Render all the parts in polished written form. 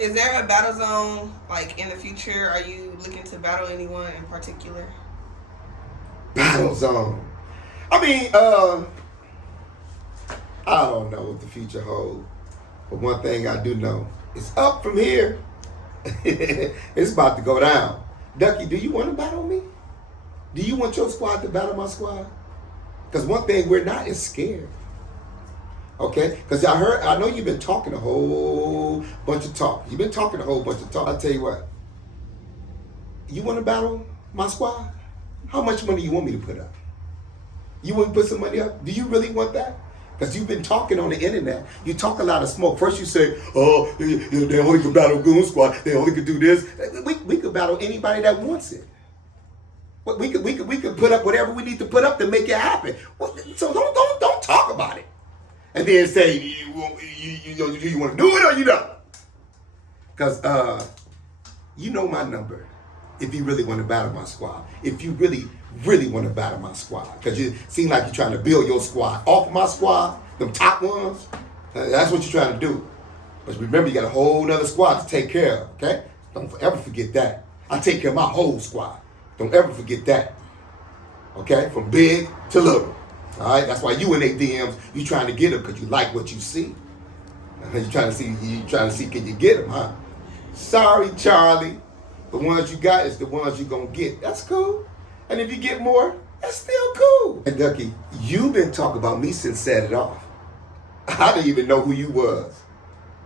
Is there a battle zone, like, in the future? Are you looking to battle anyone in particular? Battle zone. I mean, I don't know what the future holds. But one thing I do know, it's up from here. It's about to go down. Ducky, do you want to battle me? Do you want your squad to battle my squad? Because one thing we're not is scared. Okay? Because I know you've been talking a whole bunch of talk. You've been talking a whole bunch of talk. I'll tell you what. You want to battle my squad? How much money you want me to put up? You want to put some money up? Do you really want that? Because you've been talking on the internet. You talk a lot of smoke. First you say, oh, they only can battle Goon Squad. They only can do this. We could battle anybody that wants it. We could put up whatever we need to put up to make it happen. So don't talk about it. And then say, you want to do it or you don't? Because you know my number. If you really want to battle my squad. If you really want to battle my squad. Because you seem like you're trying to build your squad off of my squad, them top ones. That's what you're trying to do. But remember, you got a whole nother squad to take care of, okay? Don't ever forget that. I take care of my whole squad. Don't ever forget that. Okay? From big to little. All right? That's why you in their DMs, you trying to get them because you like what you see. You trying to see, can you get them, huh? Sorry, Charlie. The ones you got is the ones you're going to get. That's cool. And if you get more, that's still cool. And Ducky, you've been talking about me since Set It Off. I didn't even know who you was.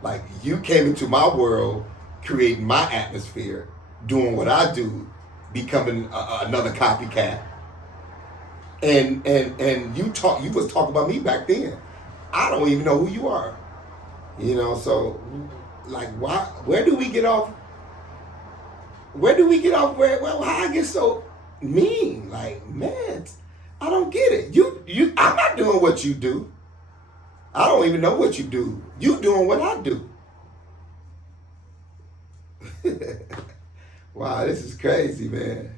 Like, you came into my world, creating my atmosphere, doing what I do, becoming another copycat. And you was talking about me back then. I don't even know who you are. You know, so, like, where do we get off? How I get so mean? Like, man, I don't get it. I'm not doing what you do. I don't even know what you do. You doing what I do. Wow, this is crazy, man.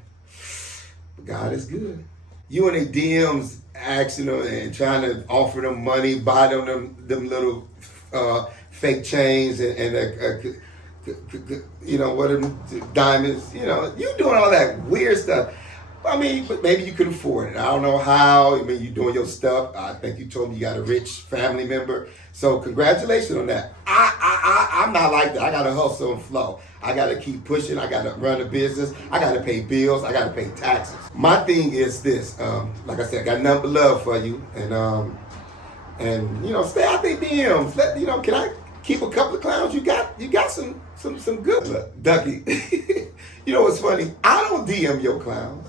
But God is good. You in the DMs asking them and trying to offer them money, buy them little fake chains and you know, what them diamonds, you know, you doing all that weird stuff. I mean, but maybe you could afford it. I don't know how. I mean, you doing your stuff. I think you told me you got a rich family member. So congratulations on that. I'm not like that. I got to hustle and flow. I got to keep pushing. I got to run a business. I got to pay bills. I got to pay taxes. My thing is this. Like I said, I got nothing but love for you. And you know, stay out there DMs. You know, can I keep a couple of clowns? You got some good. Look, Ducky, you know what's funny? I don't DM your clowns.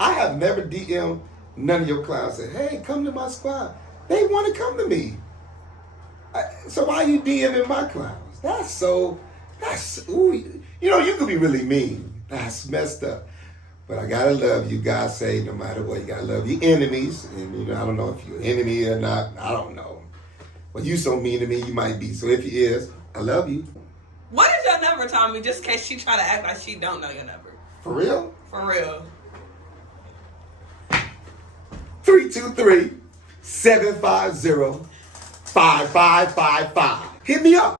I have never DM'd none of your clowns. Said, hey, come to my squad. They want to come to me. So why are you DMing my clowns? Ooh, you know, you could be really mean. That's messed up. But I gotta love you. God say no matter what, you gotta love your enemies. And you know, I don't know if you're an enemy or not. I don't know. But you so mean to me, you might be. So if he is, I love you. What is your number, Tommy? Just in case she try to act like she don't know your number. For real? For real. 323-750-5555. Hit me up.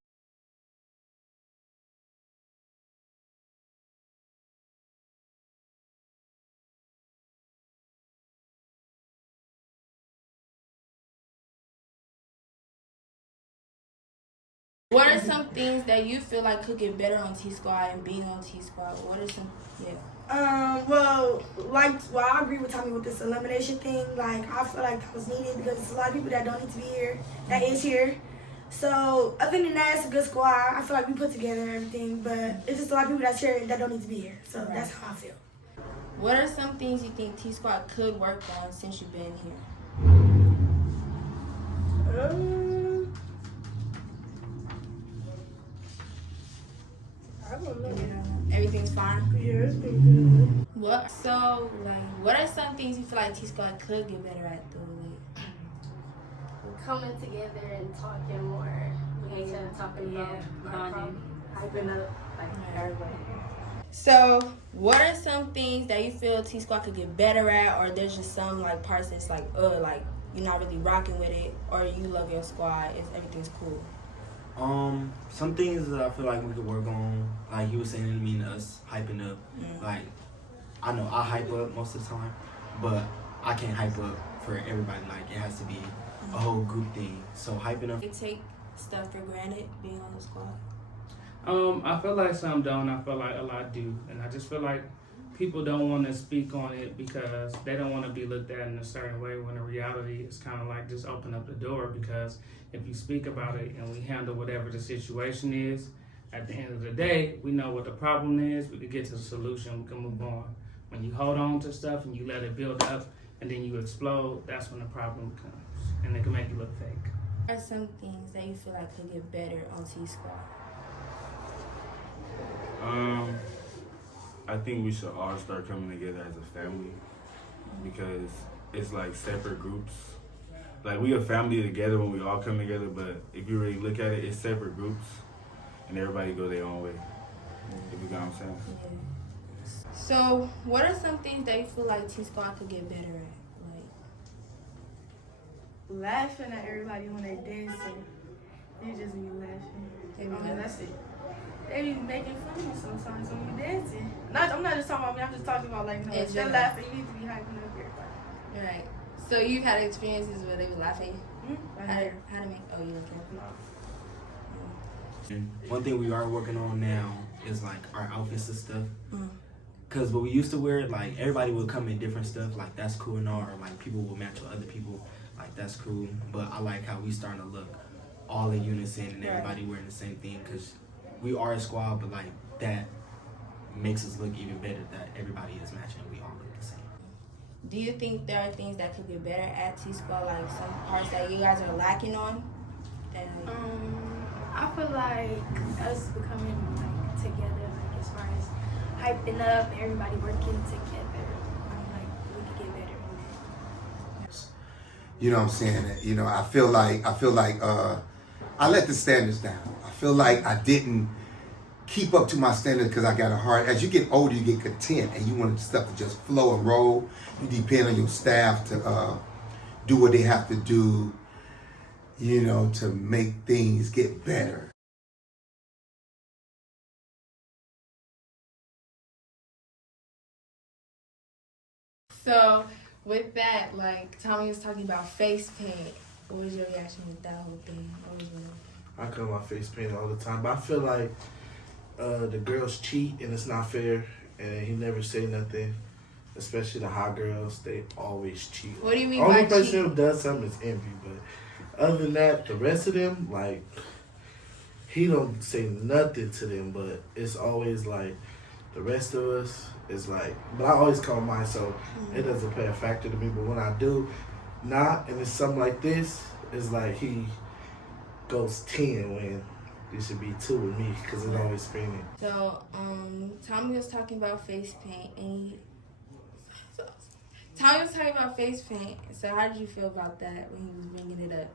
What are some things that you feel like could get better on T Squad and being on T Squad? What are some, Well, I agree with Tommy with this elimination thing. Like, I feel like that was needed because there's a lot of people that don't need to be here, that is here. So, other than that, it's a good squad. I feel like we put together everything, but it's just a lot of people that's here that don't need to be here. So, That's how I feel. What are some things you think T Squad could work on since you've been here? I don't know. Everything's fine? Yeah, it's been good. What are some things you feel like T Squad could get better at doing? Coming together and talking more with each other, talking about bonding, hyping up like everybody. So, what are some things that you feel T Squad could get better at, or there's just some like parts that's like you're not really rocking with it, or you love your squad, everything's cool? Some things that I feel like we could work on, like you were saying, I mean, us hyping up. Like, I know I hype up most of the time, but I can't hype up for everybody. Like, it has to be a whole group thing. So hyping up. You take stuff for granted being on the squad. I feel like some don't. I feel like a lot do, and I just feel like people don't want to speak on it because they don't want to be looked at in a certain way. When in reality, it's kind of like just open up the door, because if you speak about it and we handle whatever the situation is, at the end of the day, we know what the problem is. We can get to the solution. We can move on. When you hold on to stuff and you let it build up and then you explode, that's when the problem comes, and it can make you look fake. What are some things that you feel like could get better on T Squad? I think we should all start coming together as a family, because it's like separate groups. Like, we a family together when we all come together, but if you really look at it, it's separate groups and everybody go their own way. If you know what I'm saying? Yeah. So, what are some things that you feel like T Squad could get better at? Laughing at everybody when they dancing. They just be laughing. That's it. They be making fun of you sometimes when you dancing. I'm not just talking about me. I'm just talking about like, no, they're laughing. You need to be hyping up everybody. Right. So you've had experiences where they were laughing. How to make? Oh, you don't care. And one thing we are working on now is like our outfits and stuff. Cause what we used to wear, like everybody would come in different stuff. Like that's cool and all. Or like people will match with other people. Like that's cool. But I like how we starting to look all in unison and everybody wearing the same thing. Cause we are a squad, but like that makes us look even better that everybody is matching. We all look the same. Do you think there are things that could get better at T Squad, like some parts that you guys are lacking on? I feel like us becoming like together, like as far as hyping up, everybody working together. I feel like we could get better in that. You know what I'm saying? You know, I feel like I let the standards down. I feel like I didn't keep up to my standards because I got a heart. As you get older, you get content and you want stuff to just flow and roll. You depend on your staff to do what they have to do, you know, to make things get better. So with that, like Tommy was talking about face paint. What was your reaction with that whole thing? I cut my face paint all the time, but I feel like the girls cheat and it's not fair, and he never say nothing. Especially the hot girls, they always cheat. What do you mean Only by person cheat? who does something is Envy, but other than that, the rest of them, like, he don't say nothing to them, but it's always like the rest of us is like, but I always call mine, so it doesn't play a factor to me. But when I do not, and it's something like this, it's like he goes 10 when it should be 2 with me, because it's always spinning. So Tommy was talking about face paint, and Tommy was talking about face paint. So how did you feel about that when he was bringing it up?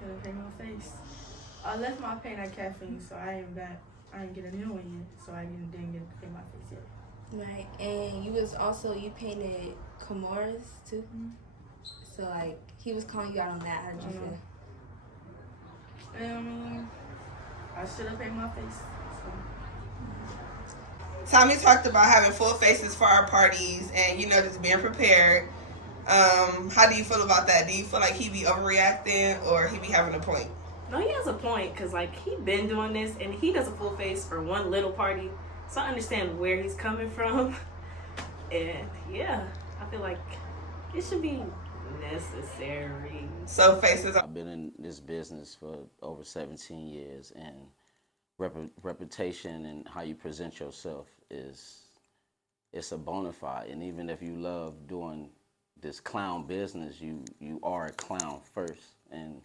Gonna paint my face. I left my paint at caffeine, so I ain't back. I ain't get a new one yet, so I didn't get to paint my face yet. Right, and you painted Kimura's too. So like he was calling you out on that. How did you feel? I should have painted my face. Tommy talked about having full faces for our parties and, you know, just being prepared. How do you feel about that? Do you feel like he be overreacting or he be having a point? No, he has a point, because like he been doing this and he does a full face for one little party, so I understand where he's coming from. And yeah, I feel like it should be necessary. So faces. I've been in this business for over 17 years, and reputation and how you present yourself it's a bona fide. And even if you love doing this clown business, you are a clown first. And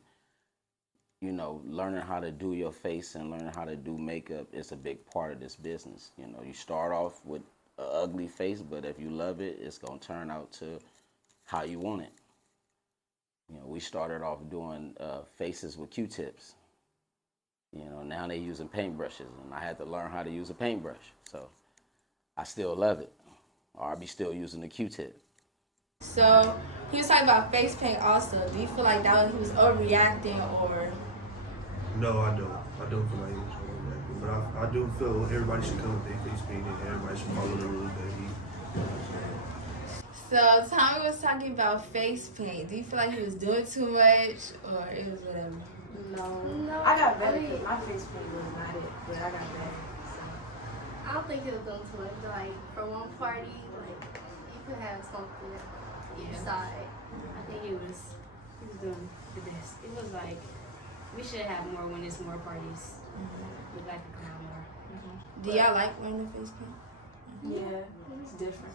you know, learning how to do your face and learning how to do makeup is a big part of this business. You know, you start off with an ugly face, but if you love it, it's gonna turn out to how you want it. You know, we started off doing faces with Q-tips. You know, now they're using paintbrushes, and I had to learn how to use a paintbrush. So I still love it, or I'll be still using the Q-tip. So he was talking about face paint also. Do you feel like that was he was overreacting, or No, I don't. I don't feel like he was overreacting. But I do feel everybody should come with their face painted and everybody should follow the rules that he. So Tommy was talking about face paint. Do you feel like he was doing too much, or it was whatever? No. I got better because my face paint was not it, but I got better. So. I don't think he was doing too much. Like, for one party, like, you could have something each side. I think he was doing the best. It was like, we should have more when it's more parties. We'd like to clown more. Do y'all like wearing the face paint? Yeah, it's different.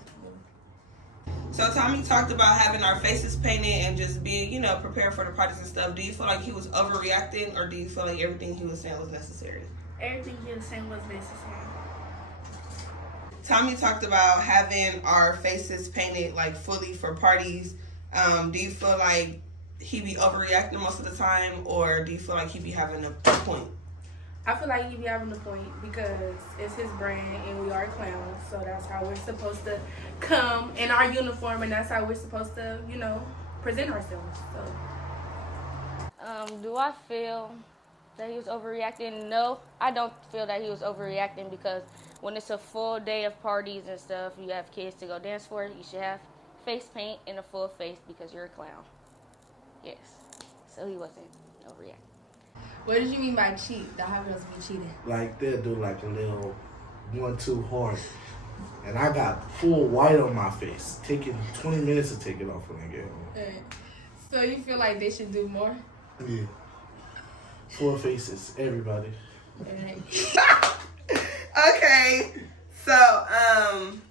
So Tommy talked about having our faces painted and just being, you know, prepared for the parties and stuff. Do you feel like he was overreacting, or do you feel like everything he was saying was necessary? Everything he was saying was necessary. Tommy talked about having our faces painted like fully for parties. Do you feel like he be overreacting most of the time, or do you feel like he be having a point? I feel like he be having a point because it's his brand and we are clowns, so that's how we're supposed to come in our uniform and that's how we're supposed to, you know, present ourselves. So. Do I feel that he was overreacting? No, I don't feel that he was overreacting because when it's a full day of parties and stuff, you have kids to go dance for, you should have face paint and a full face because you're a clown. Yes, so he wasn't overreacting. What did you mean by cheat? The hot girls be cheating. Like they'll do like a little 1-2 horn. And I got full white on my face. Taking 20 minutes to take it off when I get home. So you feel like they should do more? Yeah. 4 faces, everybody. Okay. So,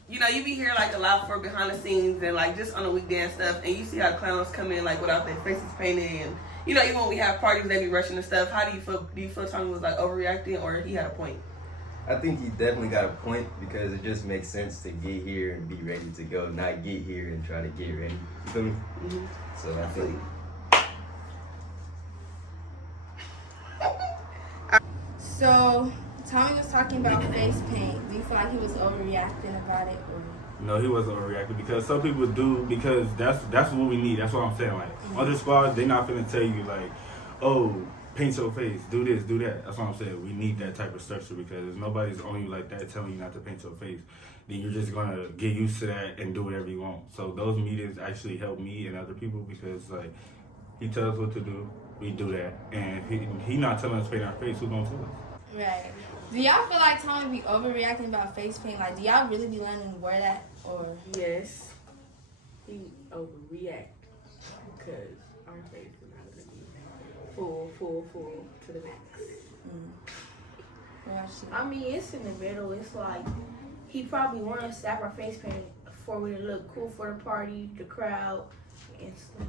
you know, you be hearing like a lot for behind the scenes and like just on the weekday and stuff, and you see how clowns come in like without their faces painted, and you know, even when we have parties, they be rushing and stuff. How do you feel? Do you feel Tommy was like overreacting, or he had a point? I think he definitely got a point because it just makes sense to get here and be ready to go, not get here and try to get ready. You feel me? Mm-hmm. So I think. So Tommy was talking about face paint. Do you feel like he was overreacting about it, or? No, he wasn't overreacting because some people do, because that's what we need. That's what I'm saying. Like other squads, they not finna tell you like, oh, paint your face, do this, do that. That's what I'm saying. We need that type of structure because if nobody's on you like that telling you not to paint your face, then you're just gonna get used to that and do whatever you want. So those meetings actually help me and other people because like he tells us what to do, we do that, and if he not telling us to paint our face, who's gonna tell us? Right. Do y'all feel like Tommy be overreacting about face paint? Like, do y'all really be learning to wear that, or? Yes. He overreact because our face is not gonna be full to the max. I mean, it's in the middle. It's like he probably wants to have our face painted for we to look cool for the party, the crowd, and stuff.